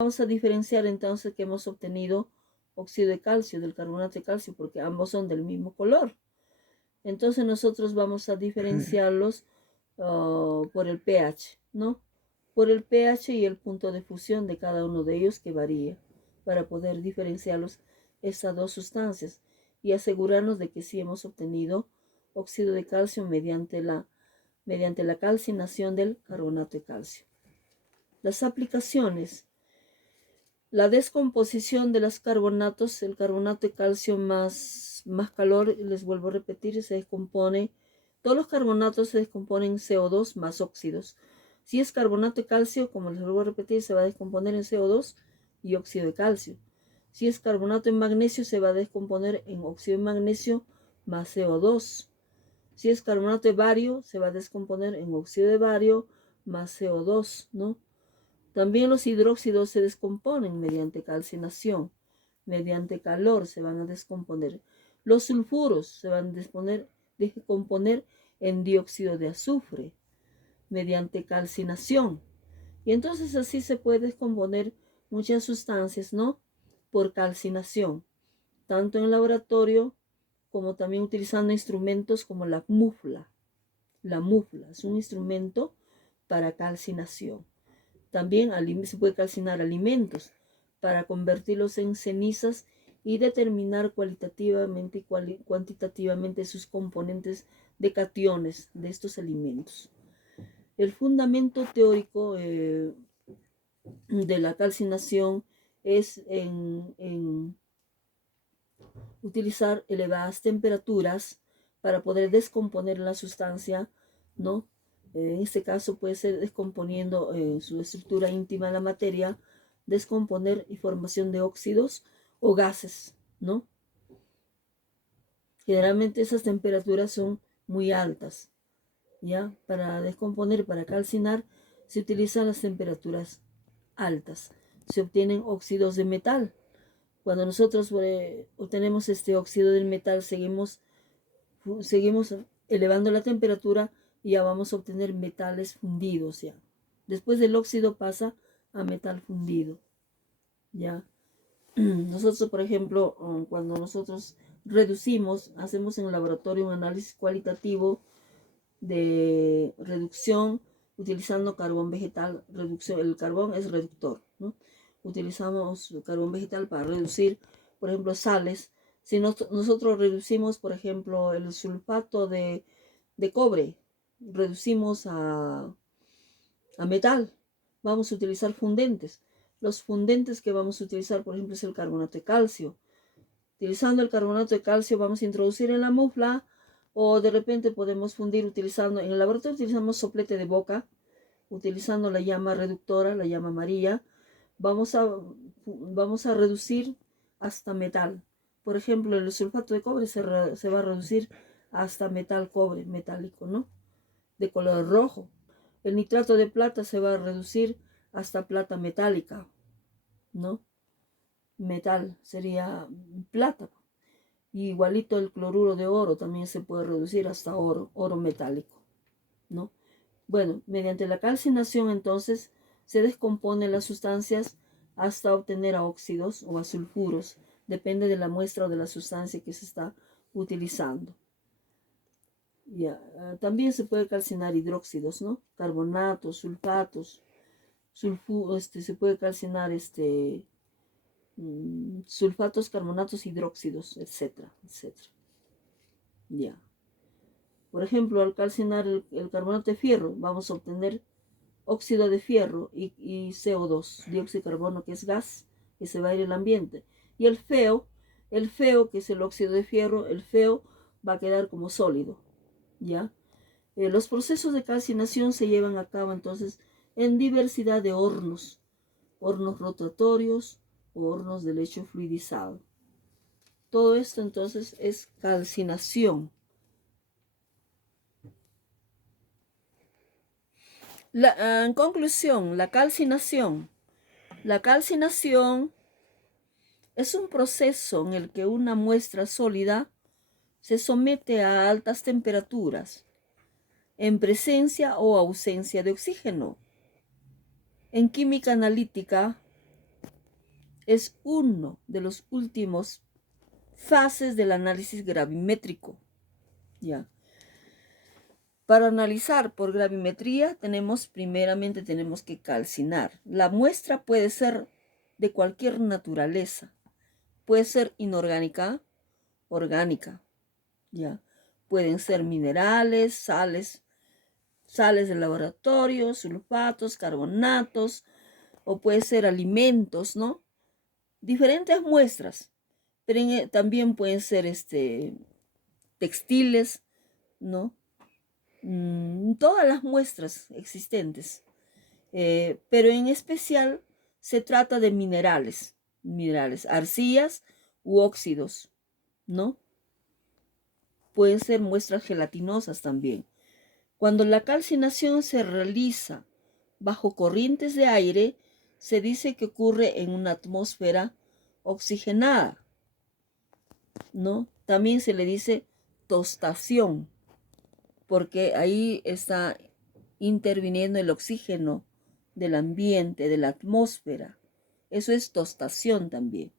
Vamos a diferenciar entonces que hemos obtenido óxido de calcio del carbonato de calcio porque ambos son del mismo color. Entonces nosotros vamos a diferenciarlos por el pH, ¿no? Por el pH y el punto de fusión de cada uno de ellos que varía para poder diferenciarlos estas dos sustancias y asegurarnos de que sí hemos obtenido óxido de calcio mediante la calcinación del carbonato de calcio. Las aplicaciones. La descomposición de los carbonatos, el carbonato de calcio más calor, les vuelvo a repetir, se descompone. Todos los carbonatos se descomponen en CO2 más óxidos. Si es carbonato de calcio, como les vuelvo a repetir, se va a descomponer en CO2 y óxido de calcio. Si es carbonato de magnesio, se va a descomponer en óxido de magnesio más CO2. Si es carbonato de bario, se va a descomponer en óxido de bario más CO2, ¿no? También los hidróxidos se descomponen mediante calcinación, mediante calor se van a descomponer. Los sulfuros se van a descomponer en dióxido de azufre, mediante calcinación. Y entonces así se puede descomponer muchas sustancias, ¿no? Por calcinación, tanto en el laboratorio como también utilizando instrumentos como la mufla. La mufla es un instrumento para calcinación. También se puede calcinar alimentos para convertirlos en cenizas y determinar cualitativamente y cuantitativamente sus componentes de cationes de estos alimentos. El fundamento teórico de la calcinación es en utilizar elevadas temperaturas para poder descomponer la sustancia, ¿no? En este caso puede ser descomponiendo en su estructura íntima la materia, descomponer y formación de óxidos o gases, ¿no? Generalmente esas temperaturas son muy altas, ¿ya? Para descomponer, para calcinar, se utilizan las temperaturas altas. Se obtienen óxidos de metal. Cuando nosotros obtenemos este óxido del metal, seguimos elevando la temperatura y ya vamos a obtener metales fundidos ya. Después del óxido pasa a metal fundido, ya. Nosotros, por ejemplo, cuando nosotros hacemos en el laboratorio un análisis cualitativo de reducción utilizando carbón vegetal. El carbón es reductor, ¿no? Utilizamos carbón vegetal para reducir, por ejemplo, sales. Si nosotros reducimos, por ejemplo, el sulfato de cobre, reducimos a metal, vamos a utilizar fundentes. Los fundentes que vamos a utilizar, por ejemplo, es el carbonato de calcio. Utilizando el carbonato de calcio vamos a introducir en la mufla o de repente podemos fundir utilizando, en el laboratorio utilizamos soplete de boca, utilizando la llama reductora, la llama amarilla. Vamos a reducir hasta metal. Por ejemplo, el sulfato de cobre se va a reducir hasta metal cobre metálico, ¿no? De color rojo. El nitrato de plata se va a reducir hasta plata metálica, ¿no? Metal sería plata. Y igualito el cloruro de oro también se puede reducir hasta oro metálico, ¿no? Bueno, mediante la calcinación entonces se descomponen las sustancias hasta obtener a óxidos o a sulfuros, depende de la muestra o de la sustancia que se está utilizando. Ya, también se puede calcinar hidróxidos, ¿no? Carbonatos, sulfatos, se puede calcinar sulfatos, carbonatos, hidróxidos, etcétera, etcétera. Ya. Por ejemplo, al calcinar el carbonato de fierro, vamos a obtener óxido de fierro y CO2, dióxido de carbono, que es gas, que se va a ir al ambiente. Y el feo, que es el óxido de fierro, el feo va a quedar como sólido, ¿ya? Los procesos de calcinación se llevan a cabo entonces en diversidad de hornos rotatorios o hornos de lecho fluidizado. Todo esto entonces es calcinación. En conclusión, la calcinación. La calcinación es un proceso en el que una muestra sólida se somete a altas temperaturas en presencia o ausencia de oxígeno. En química analítica, es uno de los últimos fases del análisis gravimétrico. ¿Ya? Para analizar por gravimetría primeramente tenemos que calcinar. La muestra puede ser de cualquier naturaleza. Puede ser inorgánica, orgánica. ¿Ya? Pueden ser minerales, sales de laboratorio, sulfatos, carbonatos, o puede ser alimentos, ¿no? Diferentes muestras, pero también pueden ser textiles, ¿no? Todas las muestras existentes, pero en especial se trata de minerales, arcillas u óxidos, ¿no? Pueden ser muestras gelatinosas también. Cuando la calcinación se realiza bajo corrientes de aire, se dice que ocurre en una atmósfera oxigenada, ¿no? También se le dice tostación, porque ahí está interviniendo el oxígeno del ambiente, de la atmósfera. Eso es tostación también,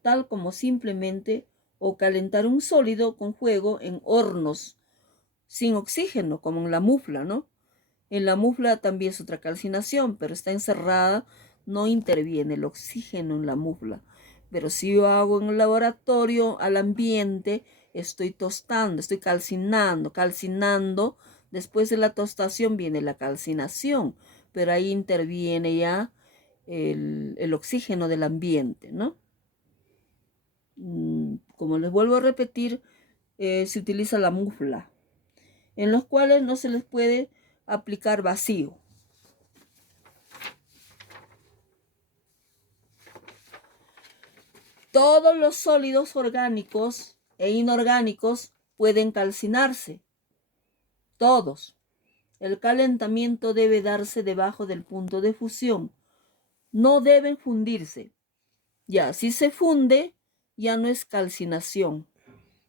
tal como simplemente o calentar un sólido con fuego en hornos sin oxígeno, como en la mufla, ¿no? En la mufla también es otra calcinación, pero está encerrada, no interviene el oxígeno en la mufla. Pero si yo hago en el laboratorio al ambiente, estoy tostando, estoy calcinando. Después de la tostación viene la calcinación, pero ahí interviene ya el oxígeno del ambiente, ¿no? Como les vuelvo a repetir, se utiliza la mufla, en los cuales no se les puede aplicar vacío. Todos los sólidos orgánicos e inorgánicos pueden calcinarse. Todos. El calentamiento debe darse debajo del punto de fusión. No deben fundirse. Ya, si se funde, ya no es calcinación.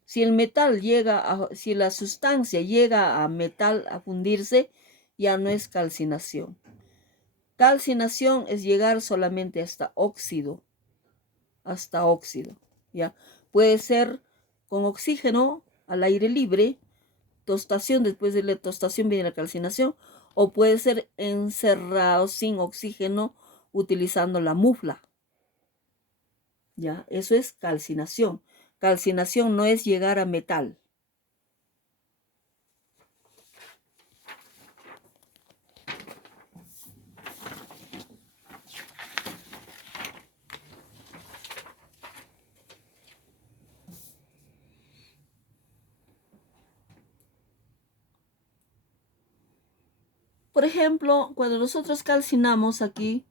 Si si la sustancia llega a metal a fundirse, ya no es calcinación. Calcinación es llegar solamente hasta óxido. ¿Ya? Puede ser con oxígeno al aire libre, tostación, después de la tostación viene la calcinación, o puede ser encerrado sin oxígeno utilizando la mufla. ¿Ya? Eso es calcinación. Calcinación no es llegar a metal. Por ejemplo, cuando nosotros calcinamos aquí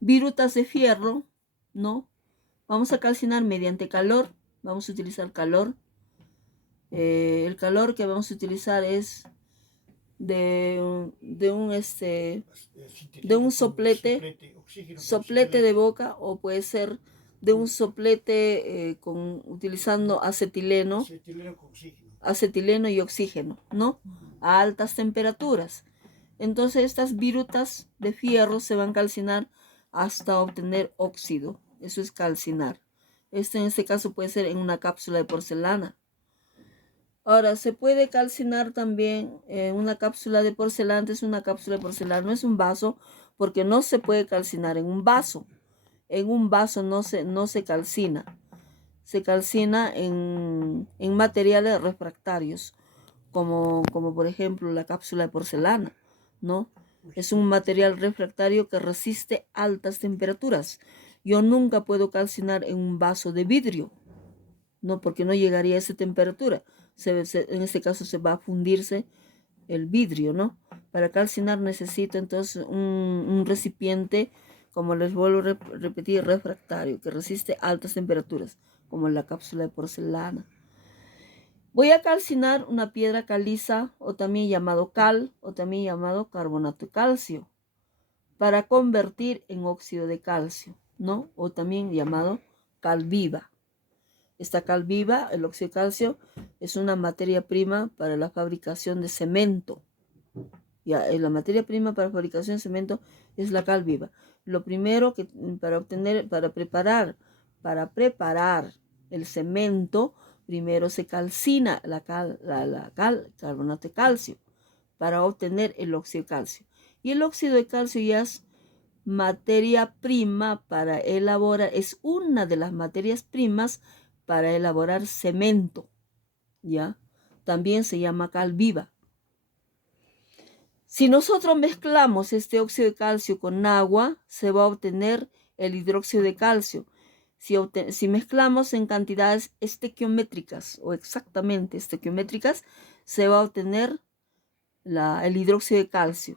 virutas de fierro, ¿no? Vamos a calcinar mediante calor. Vamos a utilizar calor. El calor que vamos a utilizar es de un soplete de boca, o puede ser de un soplete utilizando acetileno y oxígeno, ¿no? A altas temperaturas. Entonces estas virutas de fierro se van a calcinar hasta obtener óxido. Eso es calcinar. En este caso puede ser en una cápsula de porcelana. Ahora, se puede calcinar también una cápsula de porcelana. Es una cápsula de porcelana, no es un vaso, porque no se puede calcinar en un vaso. En un vaso no se calcina. Se calcina en materiales refractarios, como por ejemplo la cápsula de porcelana, ¿no? Es un material refractario que resiste altas temperaturas. Yo nunca puedo calcinar en un vaso de vidrio, ¿no? Porque no llegaría a esa temperatura. En este caso se va a fundirse el vidrio, ¿no? Para calcinar necesito entonces un recipiente, como les vuelvo a repetir, refractario, que resiste altas temperaturas, como la cápsula de porcelana. Voy a calcinar una piedra caliza, o también llamado cal, o también llamado carbonato de calcio, para convertir en óxido de calcio, ¿no? O también llamado cal viva. Esta cal viva, el óxido de calcio, es una materia prima para la fabricación de cemento. Ya, la materia prima para la fabricación de cemento es la cal viva. Lo primero que para preparar el cemento, primero se calcina carbonato de calcio para obtener el óxido de calcio. Y el óxido de calcio ya es materia prima para elaborar, es una de las materias primas para elaborar cemento, ¿ya? También se llama cal viva. Si nosotros mezclamos este óxido de calcio con agua, se va a obtener el hidróxido de calcio. Si mezclamos en cantidades estequiométricas o exactamente estequiométricas, se va a obtener el hidróxido de calcio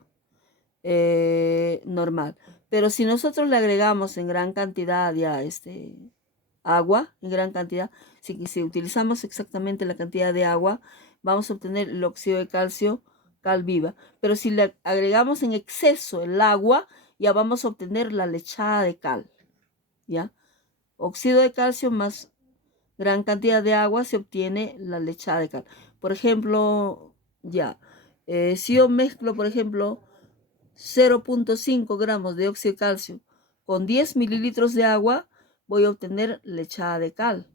normal. Pero si nosotros le agregamos en gran cantidad ya agua, en gran cantidad, si utilizamos exactamente la cantidad de agua, vamos a obtener el óxido de calcio cal viva. Pero si le agregamos en exceso el agua, ya vamos a obtener la lechada de cal, ¿ya? Óxido de calcio más gran cantidad de agua se obtiene la lechada de cal. Por ejemplo, si yo mezclo, por ejemplo, 0.5 gramos de óxido de calcio con 10 mililitros de agua, voy a obtener lechada de cal.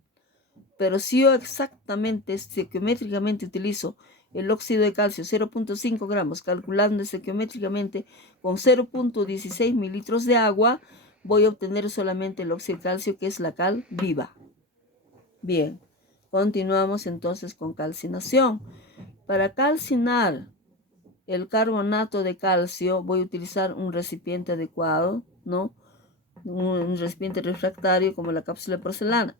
Pero si yo exactamente estequiométricamente utilizo el óxido de calcio 0.5 gramos, calculando estequiométricamente con 0.16 mililitros de agua, voy a obtener solamente el óxido de calcio, que es la cal viva. Bien, continuamos entonces con calcinación. Para calcinar el carbonato de calcio voy a utilizar un recipiente adecuado, ¿no? Un recipiente refractario como la cápsula de porcelana.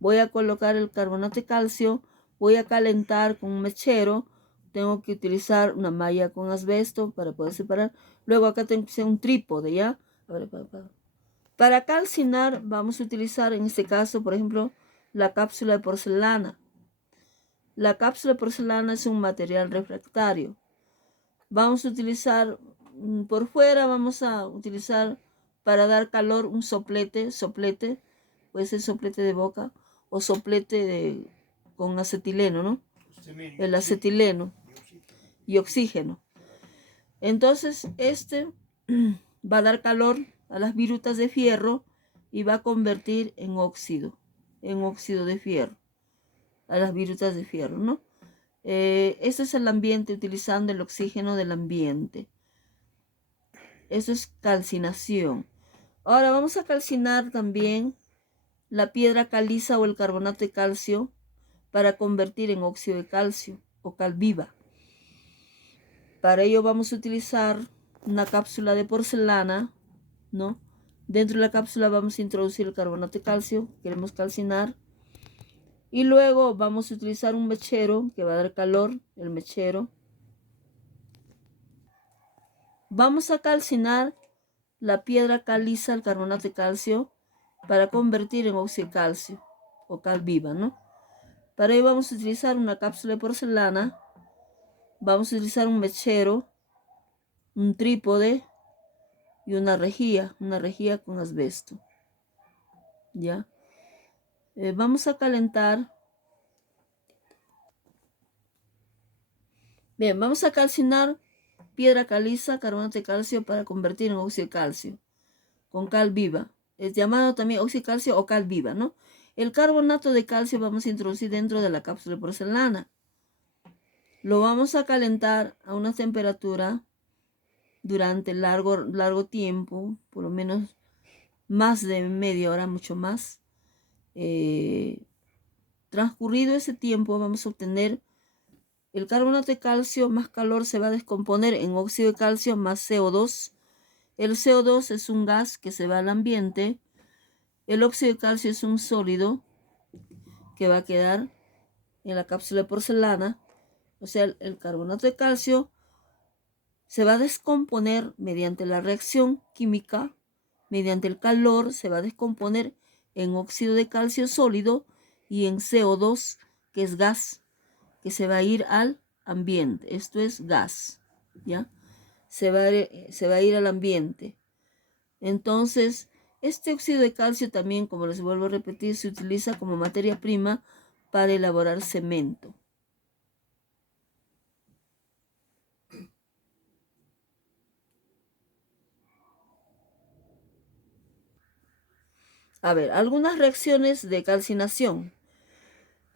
Voy a colocar el carbonato de calcio, voy a calentar con un mechero. Tengo que utilizar una malla con asbesto para poder separar. Luego acá tengo que hacer un trípode, ¿ya? Para calcinar vamos a utilizar en este caso, por ejemplo, la cápsula de porcelana. La cápsula de porcelana es un material refractario. Vamos a utilizar, por fuera vamos a utilizar para dar calor un soplete, puede ser soplete de boca o soplete con acetileno, ¿no? El acetileno y oxígeno. Entonces va a dar calor a las virutas de fierro y va a convertir en óxido de fierro, a las virutas de fierro, ¿no? Este es el ambiente utilizando el oxígeno del ambiente. Eso es calcinación. Ahora vamos a calcinar también la piedra caliza o el carbonato de calcio para convertir en óxido de calcio o cal viva. Para ello vamos a utilizar una cápsula de porcelana, ¿no? Dentro de la cápsula vamos a introducir el carbonato de calcio, queremos calcinar. Y luego vamos a utilizar un mechero que va a dar calor, el mechero. Vamos a calcinar la piedra caliza, el carbonato de calcio, para convertir en óxido de calcio o cal viva, ¿no? Para ello vamos a utilizar una cápsula de porcelana, vamos a utilizar un mechero, un trípode y una rejilla con asbesto, ¿ya? Vamos a calentar. Bien, vamos a calcinar piedra caliza, carbonato de calcio para convertir en óxido de calcio con cal viva. Es llamado también óxido de calcio o cal viva, ¿no? El carbonato de calcio vamos a introducir dentro de la cápsula de porcelana. Lo vamos a calentar a una temperatura durante largo tiempo, por lo menos más de media hora, mucho más. Transcurrido ese tiempo vamos a obtener el carbonato de calcio, más calor se va a descomponer en óxido de calcio más CO2. El CO2 es un gas que se va al ambiente. El óxido de calcio es un sólido que va a quedar en la cápsula de porcelana. O sea, el carbonato de calcio se va a descomponer mediante la reacción química, mediante el calor, se va a descomponer en óxido de calcio sólido y en CO2, que es gas, que se va a ir al ambiente. Esto es gas, ¿ya? Se va a ir al ambiente. Entonces, este óxido de calcio también, como les vuelvo a repetir, se utiliza como materia prima para elaborar cemento. A ver, algunas reacciones de calcinación.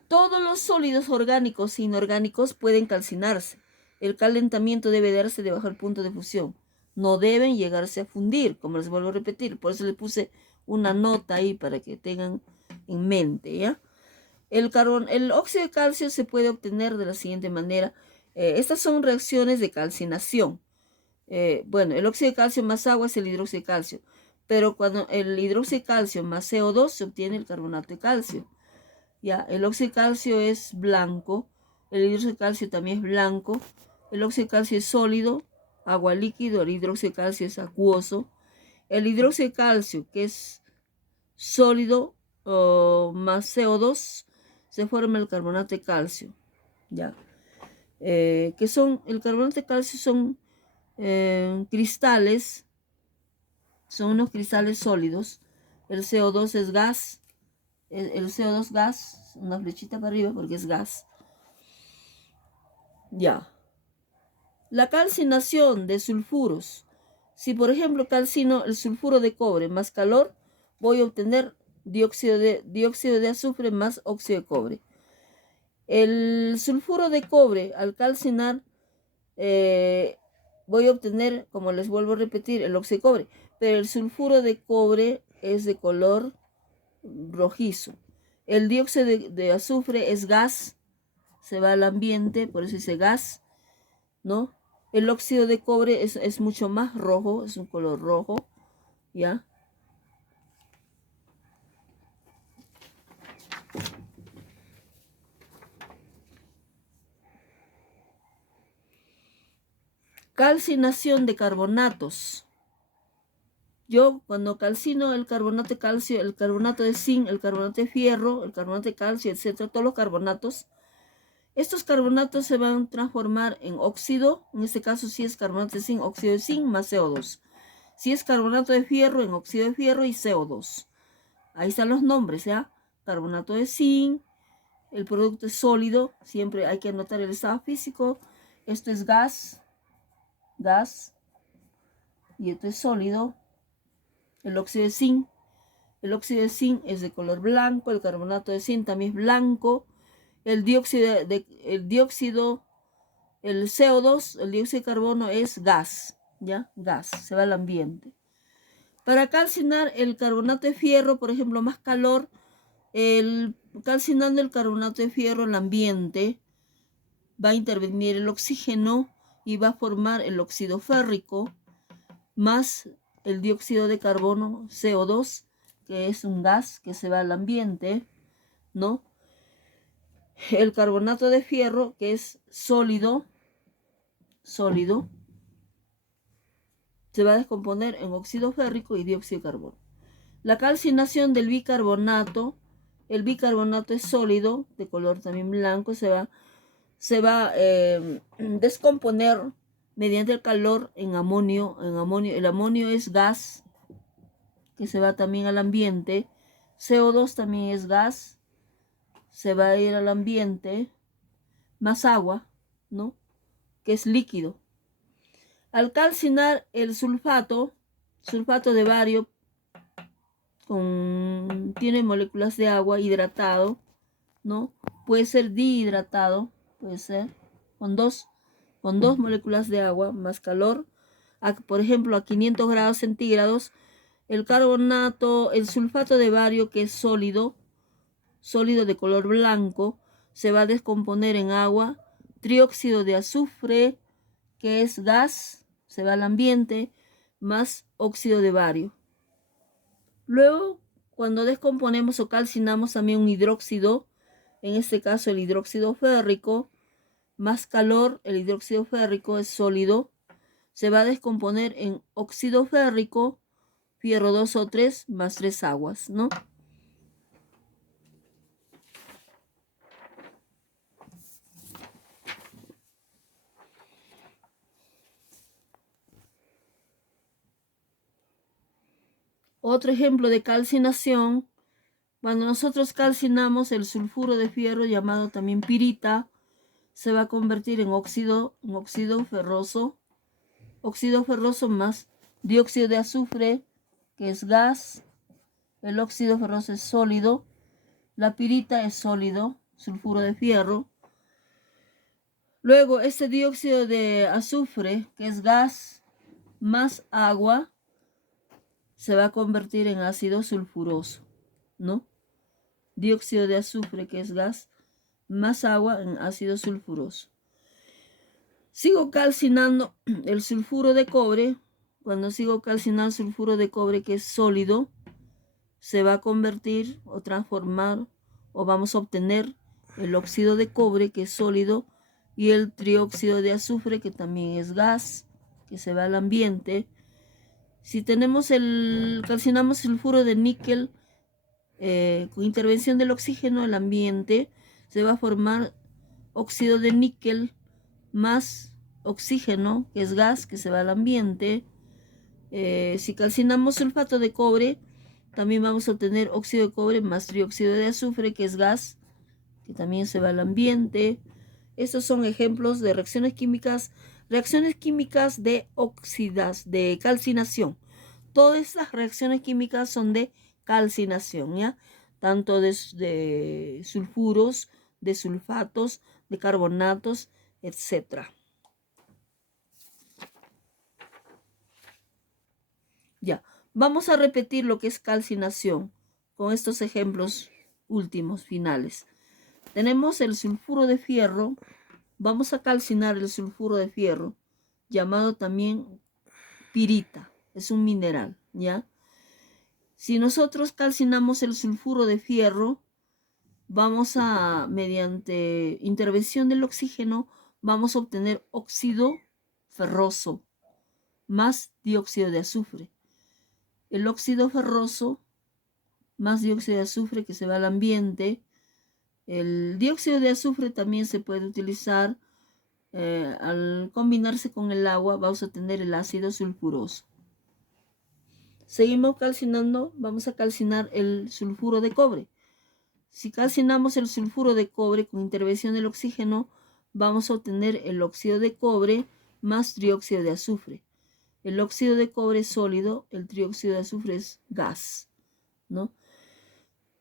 Todos los sólidos orgánicos e inorgánicos pueden calcinarse. El calentamiento debe darse debajo del punto de fusión. No deben llegarse a fundir, como les vuelvo a repetir. Por eso les puse una nota ahí para que tengan en mente, ¿ya? El óxido de calcio se puede obtener de la siguiente manera. Estas son reacciones de calcinación. Bueno, el óxido de calcio más agua es el hidróxido de calcio. Pero cuando el hidróxido de calcio más CO2 se obtiene el carbonato de calcio. Ya, el óxido de calcio es blanco. El hidróxido de calcio también es blanco. El óxido de calcio es sólido, agua líquido. El hidróxido de calcio es acuoso. El hidróxido de calcio, que es sólido más CO2, se forma el carbonato de calcio. Ya. Que son, el carbonato de calcio son cristales, son unos cristales sólidos. El CO2 es gas. El CO2 gas, una flechita para arriba porque es gas. Ya. La calcinación de sulfuros. Si por ejemplo calcino el sulfuro de cobre más calor, voy a obtener dióxido de azufre más óxido de cobre. El sulfuro de cobre al calcinar voy a obtener, como les vuelvo a repetir, el óxido de cobre. Pero el sulfuro de cobre es de color rojizo. El dióxido de azufre es gas, se va al ambiente, por eso dice gas, ¿no? El óxido de cobre es mucho más rojo, es un color rojo, ¿ya? Calcinación de carbonatos. Yo cuando calcino el carbonato de calcio, el carbonato de zinc, el carbonato de fierro, el carbonato de calcio, etcétera, todos los carbonatos, estos carbonatos se van a transformar en óxido. En este caso, si es carbonato de zinc, óxido de zinc más CO2. Si es carbonato de fierro, en óxido de fierro y CO2. Ahí están los nombres, ¿ya? Carbonato de zinc, el producto es sólido, siempre hay que anotar el estado físico. Esto es gas, y esto es sólido. El óxido de zinc. El óxido de zinc es de color blanco, el carbonato de zinc también es blanco. El CO2, el dióxido de carbono es gas, ¿ya? Gas, se va al ambiente. Para calcinar el carbonato de fierro, por ejemplo, más calor, calcinando el carbonato de fierro en el ambiente, va a intervenir el oxígeno y va a formar el óxido férrico más el dióxido de carbono, CO2, que es un gas que se va al ambiente, ¿no? El carbonato de fierro, que es sólido, se va a descomponer en óxido férrico y dióxido de carbono. La calcinación del bicarbonato, el bicarbonato es sólido, de color también blanco, se va a descomponer mediante el calor en amonio. El amonio es gas que se va también al ambiente. CO2 también es gas, se va a ir al ambiente, más agua, ¿no? Que es líquido. Al calcinar el sulfato de bario, tiene moléculas de agua, hidratado, ¿no? Puede ser dihidratado, puede ser, con dos moléculas de agua, más calor. Por ejemplo, a 500 grados centígrados, el sulfato de bario, que es sólido de color blanco, se va a descomponer en agua. Trióxido de azufre, que es gas, se va al ambiente, más óxido de bario. Luego, cuando descomponemos o calcinamos también un hidróxido, en este caso el hidróxido férrico, más calor, el hidróxido férrico es sólido, se va a descomponer en óxido férrico, fierro 2O3 más 3 aguas, ¿no? Otro ejemplo de calcinación, cuando nosotros calcinamos el sulfuro de fierro, llamado también pirita, se va a convertir en óxido ferroso más dióxido de azufre, que es gas. el óxido ferroso es sólido, la pirita es sólido, sulfuro de fierro. Luego, este dióxido de azufre, que es gas más agua, se va a convertir en ácido sulfuroso, ¿no? Dióxido de azufre, que es gas, más agua en ácido sulfuroso. Sigo calcinando el sulfuro de cobre. Cuando sigo calcinando el sulfuro de cobre, que es sólido, se va a convertir o transformar, o vamos a obtener el óxido de cobre, que es sólido, y el trióxido de azufre, que también es gas, que se va al ambiente. Si calcinamos sulfuro de níquel con intervención del oxígeno al ambiente, se va a formar óxido de níquel más oxígeno, que es gas, que se va al ambiente. Si calcinamos sulfato de cobre, también vamos a obtener óxido de cobre más trióxido de azufre, que es gas, que también se va al ambiente. Estos son ejemplos de reacciones químicas de calcinación. Todas estas reacciones químicas son de calcinación, ¿ya? Tanto de sulfuros, de sulfatos, de carbonatos, etc. Ya, vamos a repetir lo que es calcinación con estos ejemplos últimos, finales. Tenemos el sulfuro de fierro. Vamos a calcinar el sulfuro de fierro, llamado también pirita. Es un mineral, ¿ya? Si nosotros calcinamos el sulfuro de fierro, mediante intervención del oxígeno, vamos a obtener óxido ferroso más dióxido de azufre. El óxido ferroso más dióxido de azufre, que se va al ambiente. El dióxido de azufre también se puede utilizar al combinarse con el agua, vamos a tener el ácido sulfuroso. Seguimos calcinando, vamos a calcinar el sulfuro de cobre. Si calcinamos el sulfuro de cobre con intervención del oxígeno, vamos a obtener el óxido de cobre más trióxido de azufre. El óxido de cobre es sólido, el trióxido de azufre es gas, ¿no?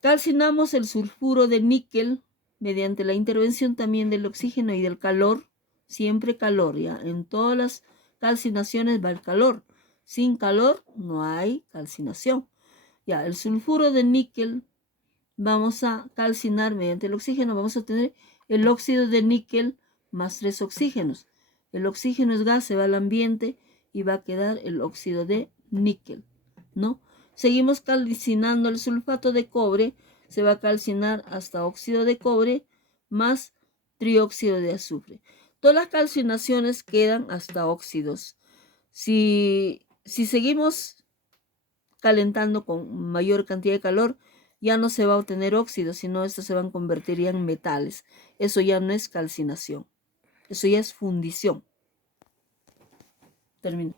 Calcinamos el sulfuro de níquel mediante la intervención también del oxígeno y del calor. Siempre calor, ¿ya? En todas las calcinaciones va el calor. Sin calor no hay calcinación. Ya, el sulfuro de níquel vamos a calcinar mediante el oxígeno. Vamos a obtener el óxido de níquel más 3 oxígenos. El oxígeno es gas, se va al ambiente y va a quedar el óxido de níquel, ¿no? Seguimos calcinando el sulfato de cobre. Se va a calcinar hasta óxido de cobre más trióxido de azufre. Todas las calcinaciones quedan hasta óxidos. Si seguimos calentando con mayor cantidad de calor, ya no se va a obtener óxido, sino estos se van a convertir ya en metales. Eso ya no es calcinación. Eso ya es fundición. Termino.